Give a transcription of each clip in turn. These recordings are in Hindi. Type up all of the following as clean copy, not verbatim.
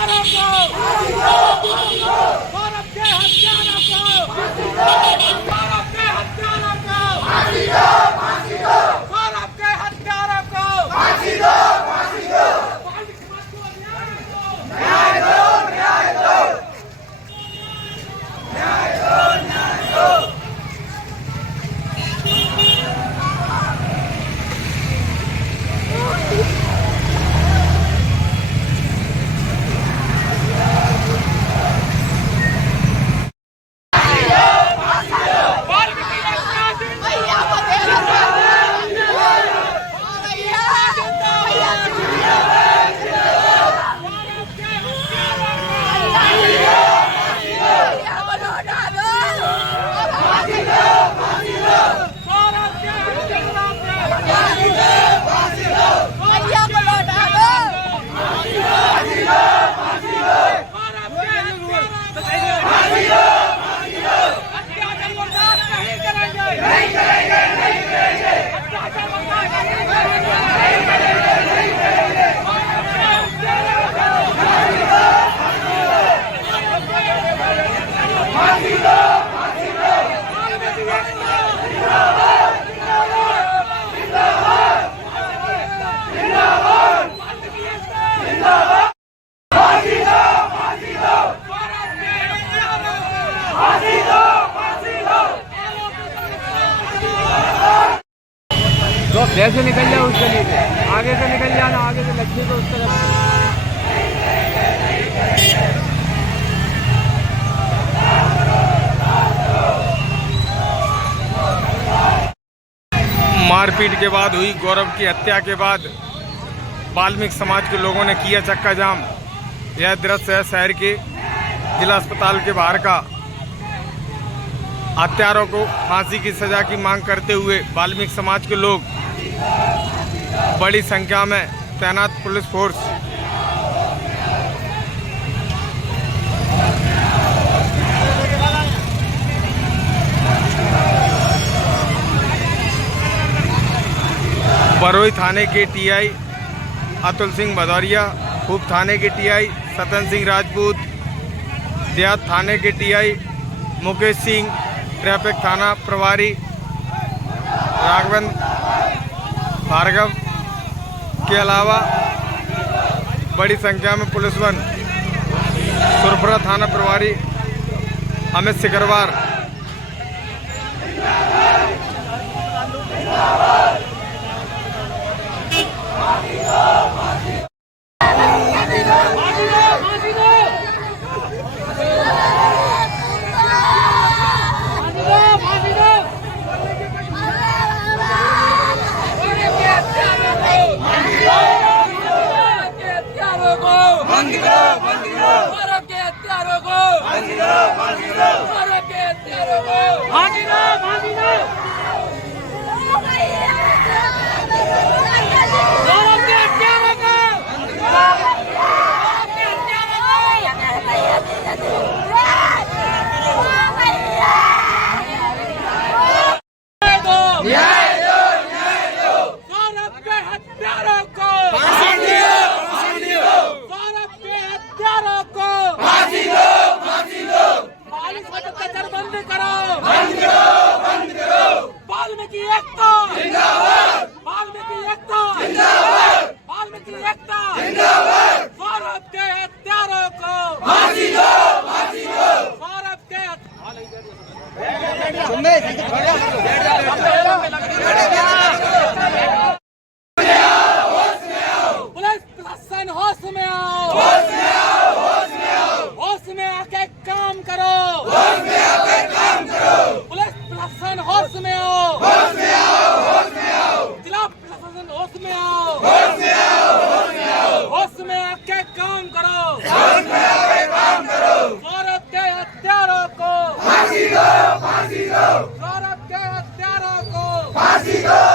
हत्यारों को गौरव के हत्यारों को गौरव के हत्यारों को गौरव के हत्यारों को न्याय दो न्याय दो न्याय दो न्याय दो। तो जैसे निकल जाओ उस गली से, आगे से निकल जाना, आगे से लक्ष्मी को उस तरफ। मारपीट के बाद हुई गौरव की हत्या के बाद वाल्मीकि समाज के लोगों ने किया चक्का जाम। यह दृश्य है शहर के जिला अस्पताल के बाहर का। हत्यारों को फांसी की सजा की मांग करते हुए वाल्मीकि समाज के लोग बड़ी संख्या में तैनात पुलिस फोर्स बरोई थाने के टीआई अतुल सिंह भदौरिया, खूब थाने के टीआई सतन सिंह राजपूत, देहात थाने के टीआई मुकेश सिंह, ट्रैफिक थाना प्रभारी राघवेंद्र भार्गव के अलावा बड़ी संख्या में पुलिस बल, सुरपुरा थाना प्रभारी अमित सिकरवार, पुलिस प्रशासन होश में आओ, होश में आके काम करो, पुलिस प्रशासन होश में आओ, जिला प्रशासन होश में आओ, होश में आके काम करो, गौरव के हत्यारों को फांसी दो, गौरव के हत्यारों को फांसी दो।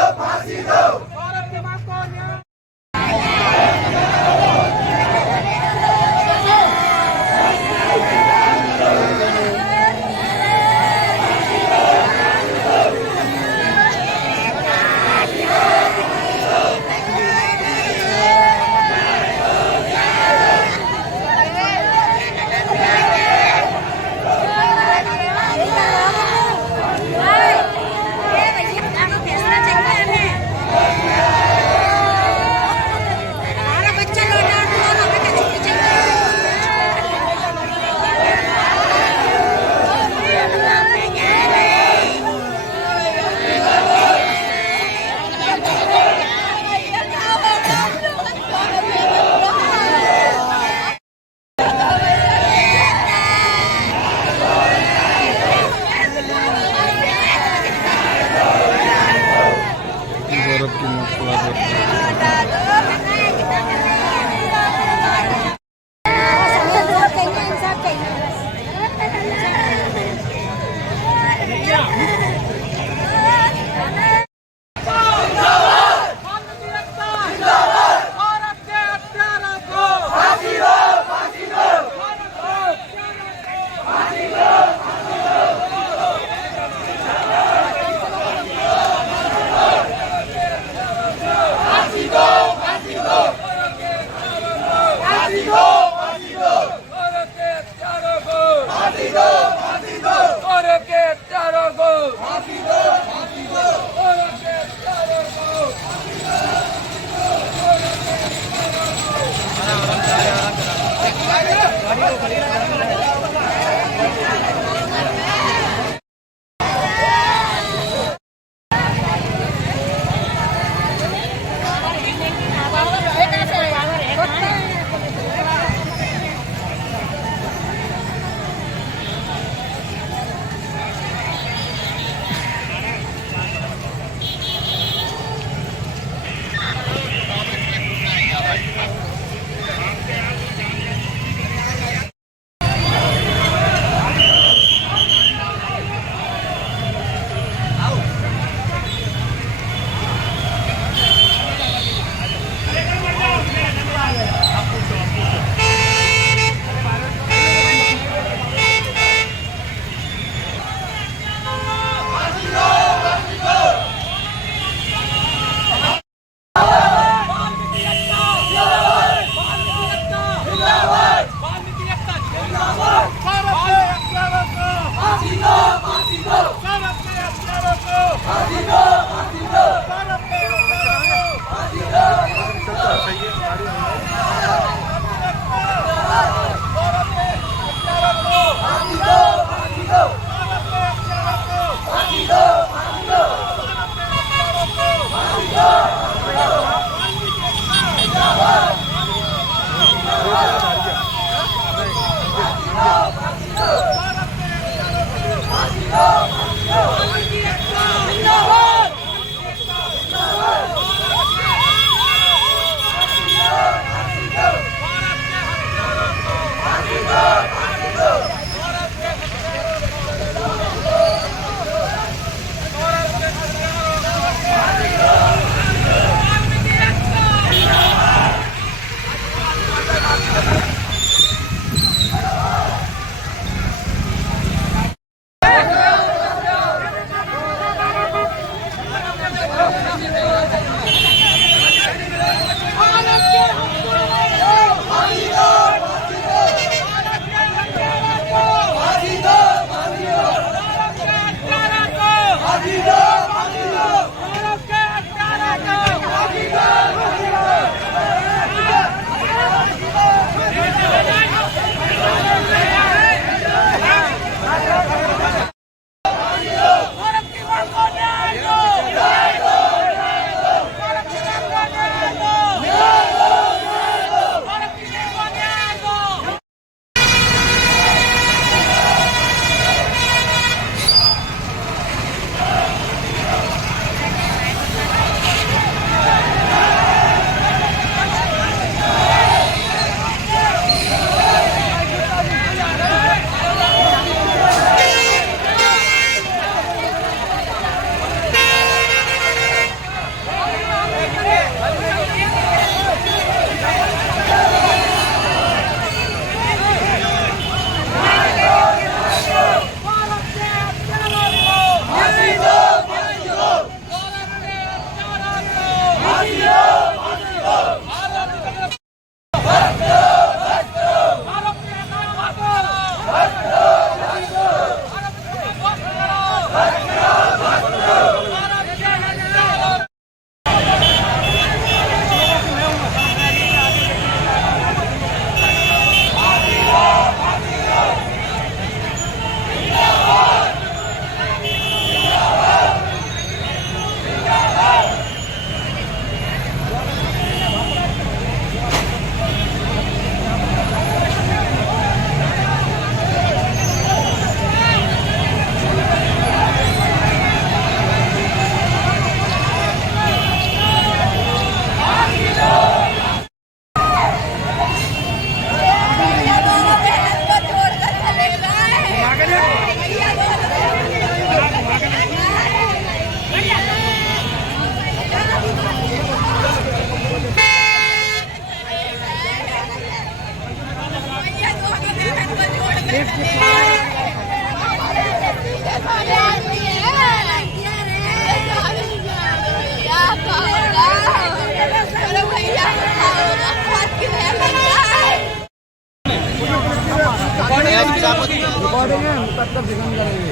रिकॉर्डिंग है तब तक फिल्म करेंगे।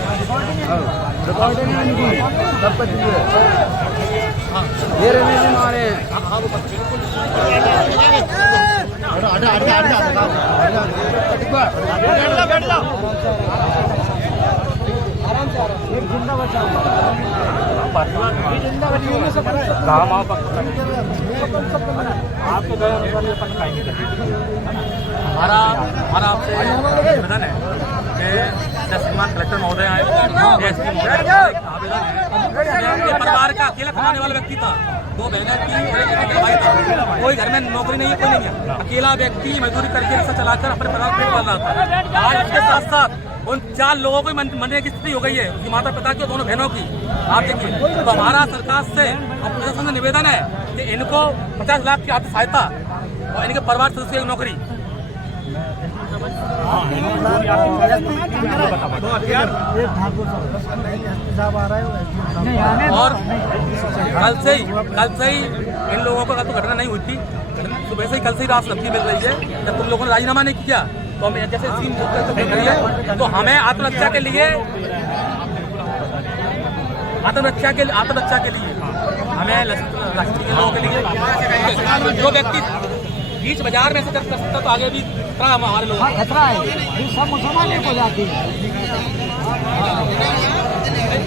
रिकॉर्डिंग है इनकी तब तक ये रहने से मारे एक जिंदा बचा आपके गए अनुसार ये पट खाएंगे। हमारा आपसे निवेदन है कि श्रीमान कलेक्टर महोदय आए, एसपी महोदय आवेदन है। ये परिवार का अकेला कमाने वाला व्यक्ति था, 2 बहनें थी और एक भाई था। कोई घर में नौकरी नहीं है, कोई नहीं है, अकेला व्यक्ति मजदूरी करके रिक्शा चलाकर अपने परिवार को पेट पाल रहा था। आज उसके साथ साथ उन 4 लोगों को मरने की स्थिति हो गई है, उसकी माता पिता की, दोनों बहनों की। आप देखिए, तो हमारा सरकार से और प्रशासन से निवेदन है कि इनको 50 लाख की आर्थिक सहायता और इनके परिवार सदस्य की नौकरी। और कल से ही इन लोगों को तो घटना नहीं हुई थी, सुबह से ही कल से ही रात लपकी मिल रही है। जब तुम लोगों ने राजीनामा नहीं किया तो हमें जैसे सीम करिए, तो हमें आत्मरक्षा के लिए हमें राष्ट्रीय के लोगों के लिए जो व्यक्ति बीच बाजार में से कर सकता तो आगे भी खतरा है हमारे लोगों को। खतरा है, सब मुसलमान हो जाती है।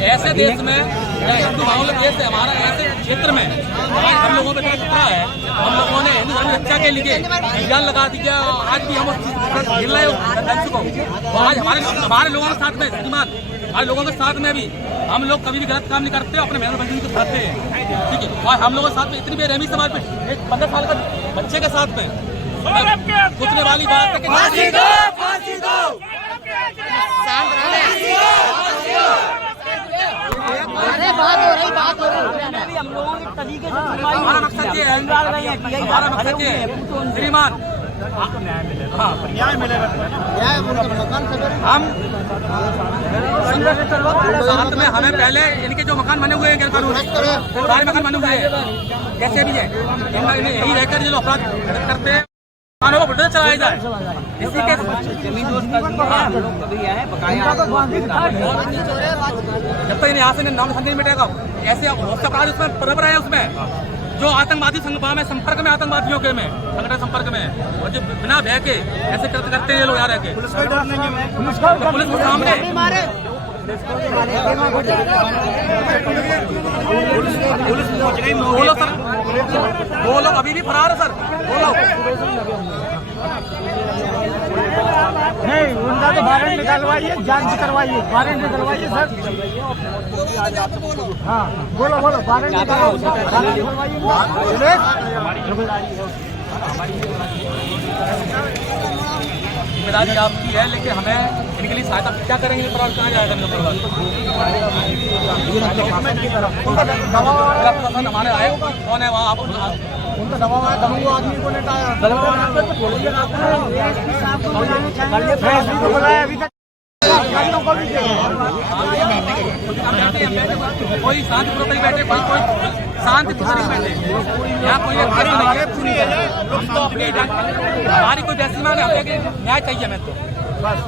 ऐसे देश में, हिंदू बाहुल्य देश है हमारा, ऐसे क्षेत्र में आज हम लोगों पे खतरा है। हम लोगों ने हिंदू धर्म रक्षा के लिए जान लगा दिया, आज भी हम हिल रहे हो को। आज हमारे लोगों के साथ में श्रीमान, हमारे लोगों के साथ में भी हम लोग कभी भी गलत काम नहीं करते, अपने बहन बहन के साथ हैं, ठीक है। और हम लोगों के साथ में इतनी बेरहमी समाज में एक 15 साल का बच्चे के साथ में सोचने वाली बात है कि फांसी दो, फांसी दो। अरे बात हो रही हम लोगों के तरीके से हमारा मकसद ये है, हमारा मकसद ये है श्रीमान, न्याय मिलेगा। हम साथ में हमें पहले इनके जो मकान बने हुए हैं गैर कानूनी, सारे मकान बने हुए हैं जैसे भी है, इन्हें यही रहकर जो लोग अपराध करते हैं कानून को बुलडोजर चलाया जाए। इसी के जब तक यहाँ से नाम नहीं मिटेगा, ऐसे अपराध उसमें बराबर है। उसमें जो आतंकवादी में संपर्क में, आतंकवादियों के में संगठन संपर्क में, और जो बिना भय के ऐसे करते हैं लोग यहाँ रह के, पुलिस के सामने पुलिस पहुंच गई। बोलो सर, वो लोग अभी भी फरार है सर, वो लोग नहीं, उनका तो वारंट निकलवाइए, जांच करवाइए, वारंट निकलवाइए सर। हाँ बोलो वारंट निकलवाइए। जिम्मेदारी आपकी है, लेकिन हमें इनके लिए सहायता क्या करेंगे? परिवार कहाँ जाएगा इनका परिवार? हमारे आए कौन है वहाँ? आप उनका दबाव आया, दबंगों आदमी को लेटाया, कोई शांतिपूर्वक बैठे, कोई शांतिपूर्वक बैठे, यहाँ कोई हमारी कोई वैसी मांग है, न्याय चाहिए हमें तो बस।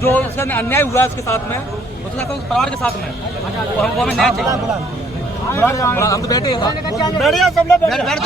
जो उसका अन्याय हुआ है उसके साथ में, उसके साथ उस परिवार के साथ में, वो हमें न्याय चाहिए। हम तो बैठे हैं, बैठिए सब लोग बैठ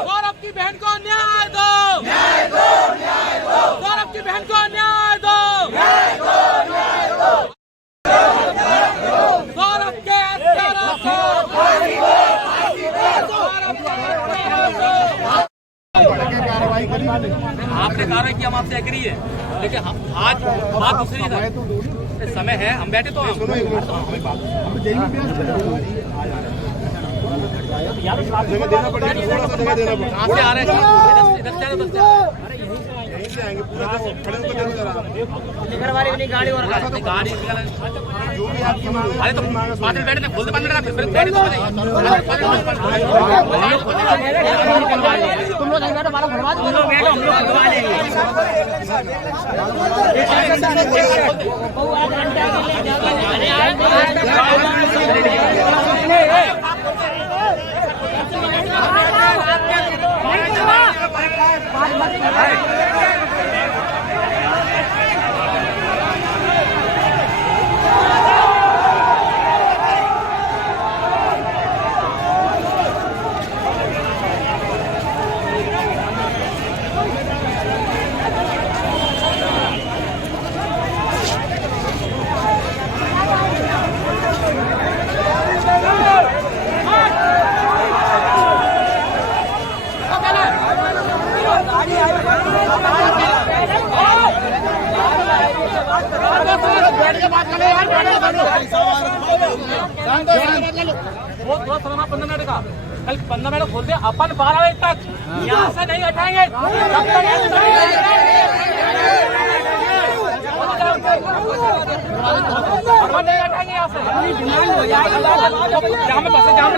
गौरव की बहन को न्याय दो, न्याय दो, न्याय दो। गौरव की बहन को न्याय दो, न्याय दो, न्याय दो। गौरव के हत्यारों को फांसी दो, फांसी दो। आपने कार्रवाई की, हम आपसे एग्री है, लेकिन आज बात दूसरी है। समय है, हम बैठे तो हम आ रहे हैं, गाड़ी अरे तो 5 मिनट बैठे थे, बोलते 5 मिनट फिर बैठे तो तुम लोग बैठो, बाला भरवा दो, हम लोग भरवा देंगे। वो 15 मिनट का, कल 15 मिनट खोलते अपन 12 बजे तक यहाँ से नहीं हटाएंगे, जब तक नहीं हटाएंगे यहाँ से। जहाँ में बसे, जहाँ में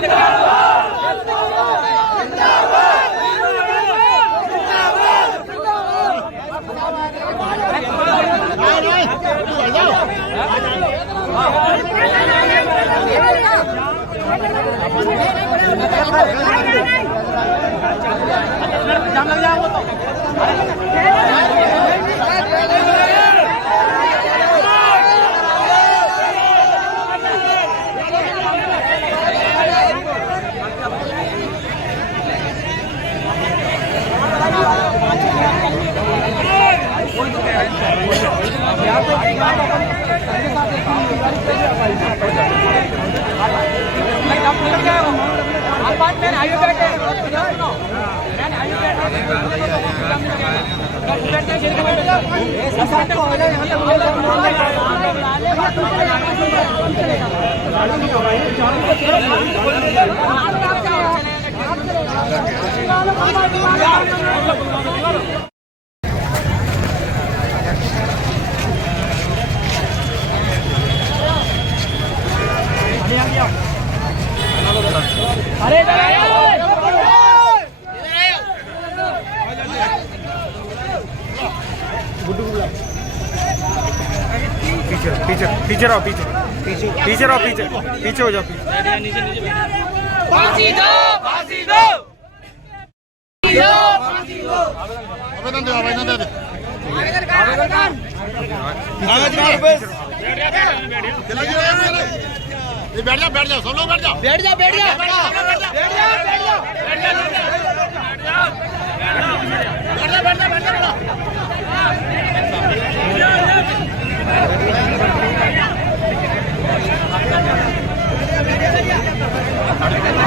जाम लग जाएगा तो पीछे रहो, पीछे रहो, पीछे हो जाओ, फांसी दो, फांसी दो, फांसी दो। आवेदन दे, आवेदन दे, बैठ जाओ सब लोग, बैठ जाओ, बैठ जा, बैठ जा, बैठ जा,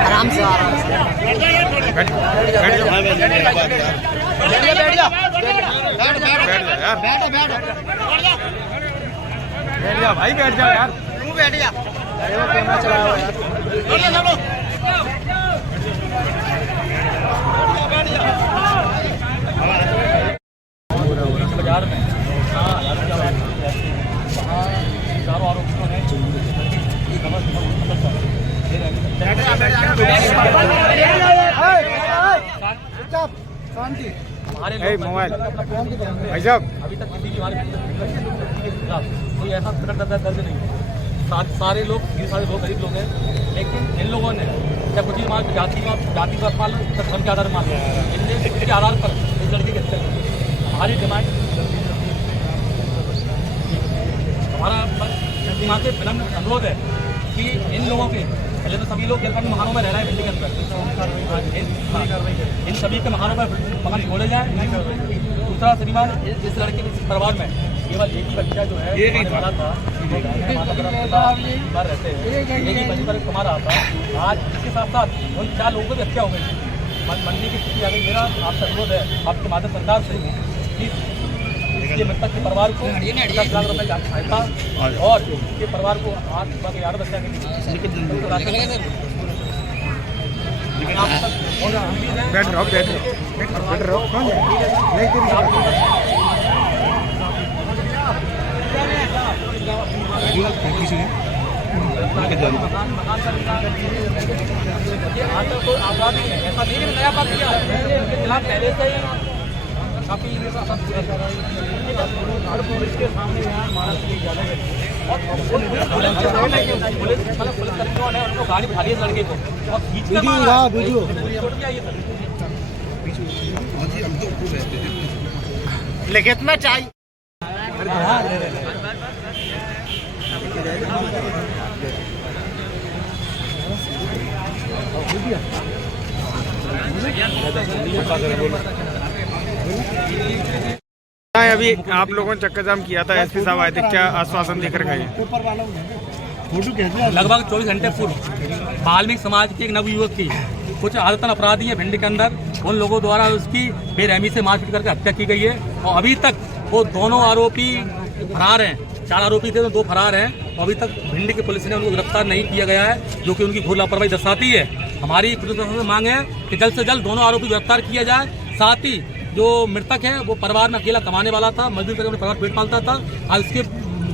आराम से, बैठ जा भाई, बैठ जा यार, तू बैठ जा। अरे वो कैमरा चला रहा है यार, बाजार में चारों आरोपियों ने हमारे ए, लोग मोबाइल। भाई साहब। अभी तक किसी भी हमारे के खिलाफ कोई ऐसा प्रकट दर्ज नहीं है। सारे लोग गरीब लोग हैं, लेकिन इन लोगों ने क्या कुछ भी मान जाति का मान लो, धर्म के आधार पर मान लिया। इनने इसके आधार पर इस लड़के के हत्या की। हमारी डिमांड हमारा दिमाग से विनम्र अनुरोध है कि इन लोगों के पहले तो सभी लोग जलखंड मकानों में रह रहे हैं भिंडी के अंदर, इन सभी के मकानों पर मकान छोड़े जाए। दूसरा श्रीमान इस लड़के के परिवार में केवल एक ही बच्चा जो है वाला था, रहते हैं एक ही बच्चे पर कमा रहा था। आज इसके साथ साथ उन 4 लोगों की हत्या हो गई, बनने की स्थिति आ गई। मेरा आपसे अनुरोध है आपके माध्यम सरकार से कि इसके मृतक के परिवार को 10 लाख रुपए की सहायता और इसके परिवार को 8 सुबह के 11 बच्चा के लिए बैठ रहो कौन है? नहीं तेरी आपराधी है, ऐसा नहीं कि नया बात किया इसके खिलाफ पहले से ही काफी पुलिस के सामने यहाँ मानस की ज्यादा और पुलिस कर्मियों ने उनको गाड़ी उठा ली इस लड़के को और खींच कर मारा। लेकिन इतना चाहिए अभी आप लोगों ने चक्का जाम किया था, एसपी साहब आए थे, क्या आश्वासन देकर गए? लगभग 24 घंटे पूर्व वाल्मीकि समाज के एक नवयुवक की कुछ आदतन अपराधी है भिंडी के अंदर, उन लोगों द्वारा उसकी बेरहमी से मारपीट करके हत्या की गई है। और अभी तक वो दोनों आरोपी फरार हैं। 4 आरोपी थे तो 2 फरार हैं और अभी तक भिंडी की पुलिस ने उनको गिरफ्तार नहीं किया गया है, जो कि उनकी घोर लापरवाही दर्शाती है। हमारी पुलिस प्रशासन से मांग है कि जल्द से जल्द दोनों आरोपी गिरफ्तार किया जाए। साथ ही जो मृतक है वो परिवार में अकेला कमाने वाला था, मजदूर करके अपने परिवार पेट पालता था। आज उसके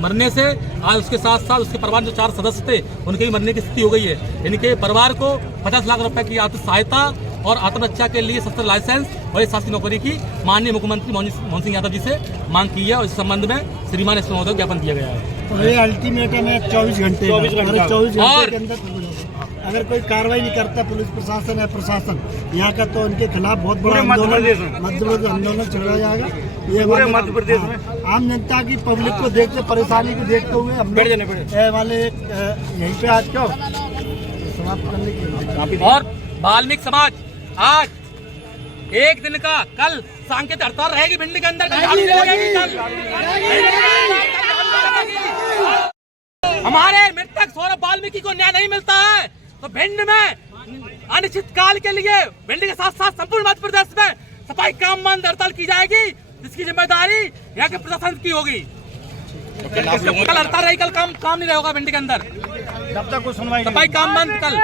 मरने से आज उसके साथ साथ उसके परिवार जो 4 सदस्य थे उनके भी मरने की स्थिति हो गई है। इनके परिवार को 50 लाख रुपए की आर्थिक सहायता और आत्मरक्षा के लिए शस्त्र लाइसेंस और एक शासकीय नौकरी की माननीय मुख्यमंत्री मोहन सिंह यादव जी से मांग की है और इस संबंध में श्रीमान एसपी महोदय को ज्ञापन दिया गया है। ये अल्टीमेटम है 24 घंटे के अंदर अगर कोई कार्रवाई नहीं करता पुलिस प्रशासन है प्रशासन यहाँ का, तो उनके खिलाफ बहुत बड़ा आंदोलन चलाया जाएगा। ये पूरे मध्य प्रदेश में आम जनता की पब्लिक को देखते परेशानी को देखते हुए हम वाले यहीं पे आज क्यों समाप्त करने की। और वाल्मीकि समाज आज एक दिन का कल सांकेतिक हड़ताल रहेगी भिंडी के अंदर। हमारे मृतक सौरभ वाल्मीकि को न्याय नहीं मिलता है तो भिंड में अनिश्चित काल के लिए भिंडी के साथ साथ संपूर्ण मध्य प्रदेश में सफाई काम बंद हड़ताल की जाएगी, जिसकी जिम्मेदारी यहाँ के प्रशासन की होगी। कल हड़ताल रही, कल काम नहीं रहेगा भिंडी के अंदर, जब तक कोई सुनवाई सफाई काम बंद कल।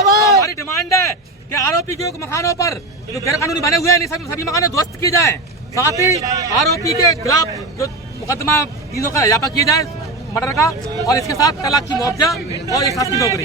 हमारी डिमांड है कि आरोपी के मकानों पर जो गैर कानूनी बने हुए हैं सभी मकान ध्वस्त किए जाए। साथ ही आरोपी के खिलाफ जो मुकदमा चीजों का इजाफा किया जाए मर्डर का, और इसके साथ 3 लाख की मुआवजा और एक शासकीय नौकरी।